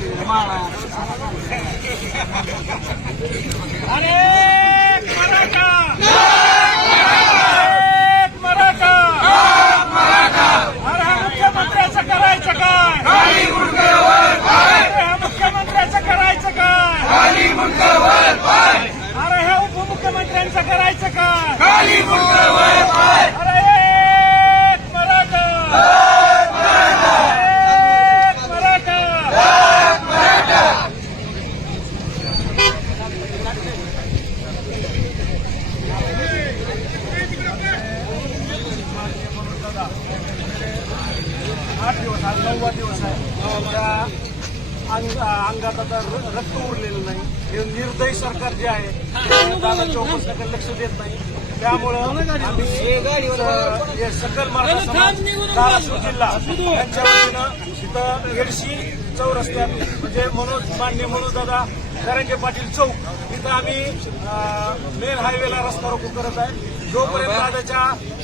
你妈了。आठ दिवस आज नववा दिवस आहे. त्या अंग अंगात आता रक्त उरलेलं नाही. हे निर्दयी सरकार जे आहे दादा लक्ष देत नाही. त्यामुळं आम्ही हे सकल मराठा समाज धाराशिव जिल्हा यांच्या वतीनं इथं येडशी चौरस्त्यात म्हणजे मनोज मान्य मनोज दादा करंगे पाटील चौक इथं आम्ही मेन हायवेला रस्ता रोको करत आहे. जोपर्यंत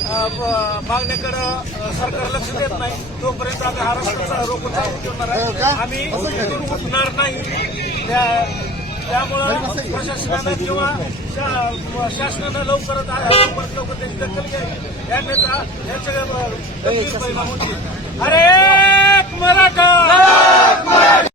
ब- मागणीकडे सरकार लक्ष देत नाही तोपर्यंत आम्ही हा रस्ता रोको चालू ठेवणार आहे. आम्ही इथून उठणार नाही. त्या- त्यामुळं प्रशासनानं किंवा शासनानं लवकरच आ- लवकरात लवकर त्याची दखल घ्यावी. याने याच्या गंभीर परिणाम होतील. अरे!